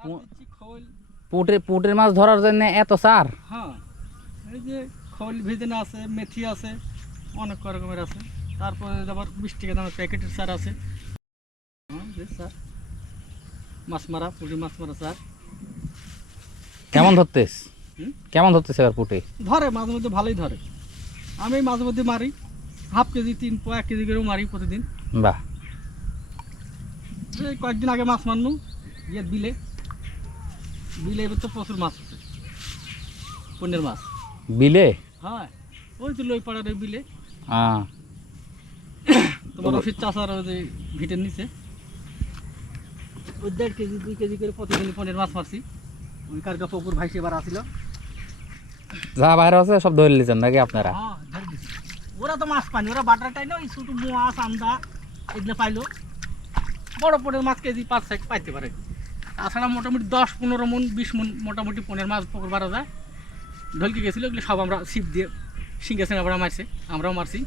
খোল। পুঁটির মাছ ধরার জন্য এত সার? হ্যাঁ, এই যে খোল ভিজেনা আছে, মেথি আছে, অনেক রকমের আছে। তারপরে আবার 20 টাকা দামের প্যাকেটের সার আছে। হ্যাঁ, যে সার মাছ মারা, পুঁটি মাছ মারা সার। কেমন ধরতেছ? হুম? কেমন ধরতেছে এবার পুঁটি? ধরে মাঝে মধ্যে, ভালোই ধরে। আমি মাঝে মধ্যে মারি, হাফ কেজি 3 পোয়া 1 কেজি করেও মারি প্রতিদিন। বাহ, এই কয়েকদিন আগে মাছ মারনু বিলে এবার তো প্রচুর মাছ আছে, পনের মাছ। বিলে? হ্যাঁ, ওই তো লই পাড়ার ওই বিলে, হ্যাঁ। তোমার রশিদ চাষার ওই যে ভিটের নিচে ওই 1.5 কেজি 2 কেজি করে প্রতিদিন পনের মাছ মারছি। ওই কারকা পুকুর ভাই সেবার আসছিল। যা বাইরে আছে সব ধরে নিয়েছেন নাকি আপনারা? হ্যাঁ, ধরে দিছি। ওরা তো মাছ পায়নি, ওরা বাটার টাইনে ওই ছোট মাছ আন্দা এগুলো পাইলো। বড় পনের মাছ কেজি 5-6 পাইতে পারে। তাছাড়া মোটামুটি 10-15 মন 20 মন মোটামুটি পনের মাছ পুকুর বাড়া যায়। ঢলকে গেছিলো, এগুলো সব আমরা ছিপ দিয়ে শিঙ্গে সিঙ্গা মারছে, আমরাও মারছি।